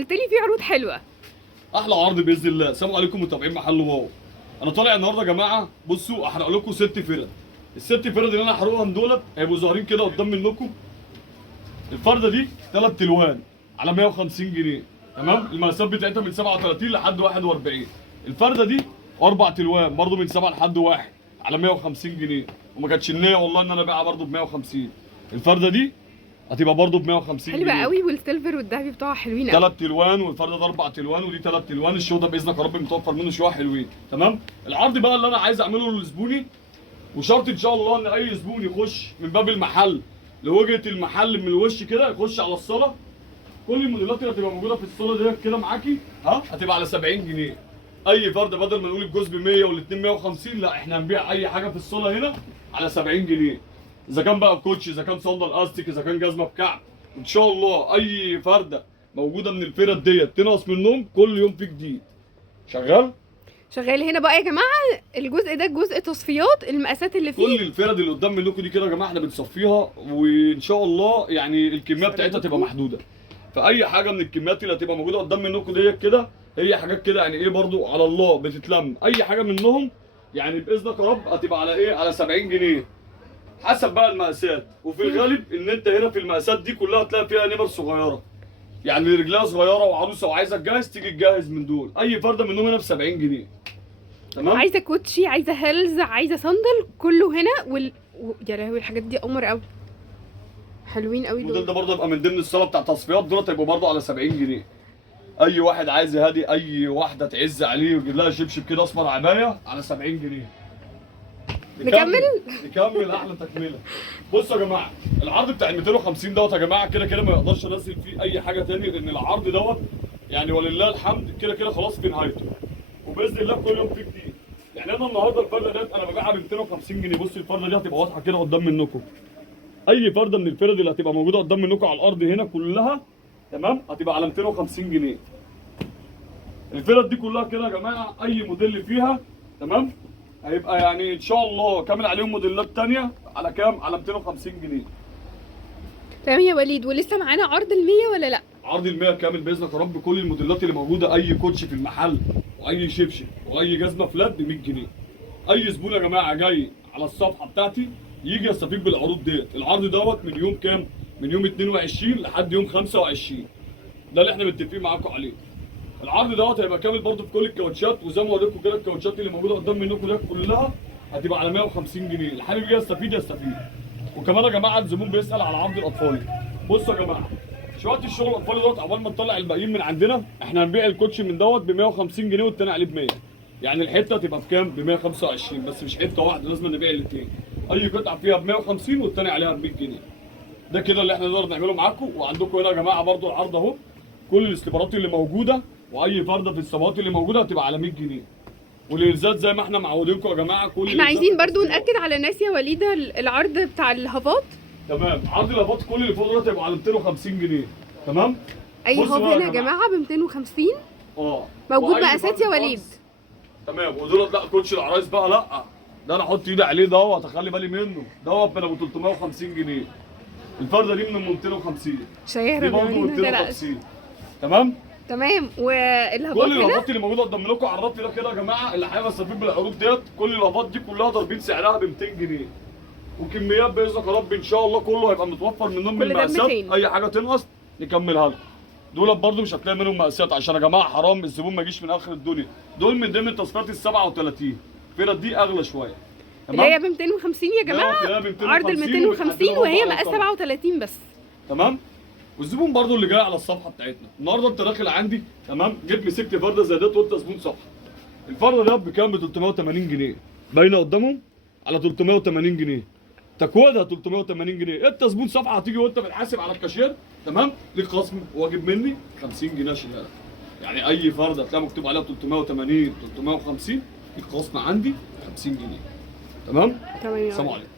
قلت لي في عروض حلوه. احلى عرض باذن الله. السلام عليكم متابعين محل واو. انا طالع النهارده يا جماعه، بصوا احرق لكم 6 فرد. الست فرد اللي انا هحرقهم دولت هيبقوا ظاهرين كده قدام منكم. الفرده دي 3 الوان على 150 جنيه، تمام؟ المقاسات بتاعتها من 37 لحد 41. الفرده دي 4 الوان برضه من 7 لحد 1 على 150 جنيه، وما كانتش النيه والله ان انا ابيعها برضه ب 150. الفرده دي هتبقى برضه ب 150 جنيه. حلوه قوي، والسيلفر والذهبي بتوعها حلوين قوي. 3 الوان، والفرده ده 4 الوان، ودي 3 الوان. الشو ده باذنك يا رب متوفر منه شويه حلوين، تمام؟ العرض بقى اللي انا عايز اعمله للزبوني، وشرط ان شاء الله ان اي زبون يخش من باب المحل لوجهه المحل من الوش كده يخش على الصاله. كل الموديلات اللي هتبقى موجوده في الصاله ديت كده معاكي هتبقى على 70 جنيه. اي فرده بدل ما نقول الجوز ب 100 والاثنين 150، لا احنا هنبيع اي حاجه في الصاله هنا على 70 جنيه. اذا كان بقى كوتش، اذا كان صندل استيك، اذا كان جزمه بكعب، ان شاء الله اي فرده موجوده من الفرد ديت تنقص منهم كل يوم في جديد. شغال؟ شغال. هنا بقى يا جماعه الجزء ده جزء تصفيات المقاسات اللي فيه. كل الفرد اللي قدام منكم دي كده يا جماعه احنا بنصفيها، وان شاء الله يعني الكميه بتاعتها تبقى محدوده. فاي حاجه من الكميات اللي هتبقى موجوده قدام منكم ديت كده هي حاجات كده يعني ايه برضو على الله بتتلم. اي حاجه منهم يعني باذنك يا رب هتبقى على ايه؟ على 70 جنيه حسب بقى المقاسات. وفي الغالب ان انت هنا في المقاسات دي كلها هتلاقي فيها نمر صغيره، يعني اللي رجلها صغيره وعروسه وعايزه تجهز تيجي تجهز من دول. اي فرده منهم هنا ب 70 جنيه، تمام؟ عايزه كوتشي، عايزه هيلز، عايزه صندل، كله هنا يا لهوي الحاجات دي قمر قوي، حلوين قوي الموديل دول. ده برضه يبقى من ضمن الصاله بتاع التصفيات دولت، هيبقوا برضه على 70 جنيه. اي واحد عايز هادي، اي واحده تعز عليه ويجيب لها شبشب كده اسمر عبايه على 70 جنيه. نكمل احلى تكمله. بصوا يا جماعه، العرض بتاع ال 250 دوت يا جماعه كده كده ما يقدرش انزل فيه اي حاجه ثانيه، لان العرض دوت يعني ولله الحمد كده كده خلاص في نهايته، وباذن الله كل يوم في جديد. يعني انا النهارده الفرده ديت انا ببيعها ب 250 جنيه. بصوا الفرده دي هتبقى واضحه كده قدام منكم. اي فرده من الفرد اللي هتبقى موجوده قدام منكم على الارض هنا كلها، تمام، هتبقى على 250 جنيه. الفرد دي كلها كده يا جماعه اي موديل فيها، تمام، هيبقى يعني ان شاء الله كامل عليهم موديلات تانية على كام؟ على 250 جنيه. تمام يا وليد. ولسه معانا عرض ال 100 ولا لا؟ عرض ال 100 كامل باذنك يا رب. كل الموديلات اللي موجوده، اي كوتش في المحل واي شبشب واي جزمه فلات ب 100 جنيه. اي زبون يا جماعه جاي على الصفحه بتاعتي يجي يستفيد بالعروض ديت. العرض دوت من يوم كام؟ من يوم 22 لحد يوم 25. ده اللي احنا متفقين معاكم عليه. العرض دوت هيبقى كامل برضه في كل الكاوتشات، وزي ما وريتكم كده الكاوتشات اللي موجوده قدام منكم دي كلها هتبقى على 150 جنيه. اللي حابب يجي يستفيد يستفيد. وكمان يا جماعه الزبون بيسال على عرض الاطفالي. بصوا يا جماعه، شويه الشغل الاطفالي دوت عقبال ما نطلع الباقيين من عندنا، احنا هنبيع الكوتش من دوت ب 150 جنيه والتاني عليه ب 100. يعني الحته هتبقى بكام؟ ب 125. بس مش حته واحده، لازم نبيع الاثنين. اي قطعه فيها ب 150 والتاني عليها ب 100 جنيه. ده كده اللي احنا نقدر نعمله معاكم. وعندكم هنا يا جماعه برضو العرض اهو، كل الاستبارات اللي موجوده واي فرده في الصبغات اللي موجوده هتبقى على 100 جنيه. والإنزال زي ما احنا معودينكم يا جماعه. كل احنا عايزين برضو ناكد على الناس يا وليده العرض بتاع الهافات. تمام، عرض الهافات كل اللي فوق دول هيبقوا على 250 جنيه، تمام؟ اي هاف هنا يا جماعه ب 250. موجود مقاسات يا وليد. تمام. ودول لا كوتش العرايس بقى لا، ده انا احط ايدي عليه دوت اخلي بالي منه. دوت انا ب 350 جنيه. الفرده دي من 250. شايره دي برضه ب 250. تمام؟ تمام. والهافات كل الهافات اللي موجوده قدام منكم على الرف ده كده يا جماعه، اللي حابب يستفيد بالعروض ديت، كل الهافات دي كلها ضاربين سعرها ب 200 جنيه. وكميات باذنك يا رب ان شاء الله كله هيبقى متوفر منهم من المقاسات. اي حاجه تنقص نكملها لكم. دول برضه مش هتلاقي منهم مقاسات عشان يا جماعه حرام الزبون ما يجيش من اخر الدنيا. دول من ضمن تصفيات ال 37. الفرد دي اغلى شويه، اللي هي ب 250 يا جماعه. عرض ال 250 وهي مقاس 37 بس، تمام؟ والزبون برضه اللي جاي على الصفحه بتاعتنا النهارده، انت داخل عندي تمام، جيت مسكت فرده زي ديت وانت زبون صفحه. الفرده ده بكام؟ ب 380 جنيه. باينه قدامهم على 380 جنيه. تكويدها 380 جنيه. انت زبون صفحه هتيجي وانت بتحاسب على الكاشير، تمام؟ ليك خصم واجب مني 50 جنيه شيلها. يعني اي فرده هتلاقي مكتوب عليها 380 350 ليك خصم عندي 50 جنيه. تمام؟ تمام. سلام عليكم.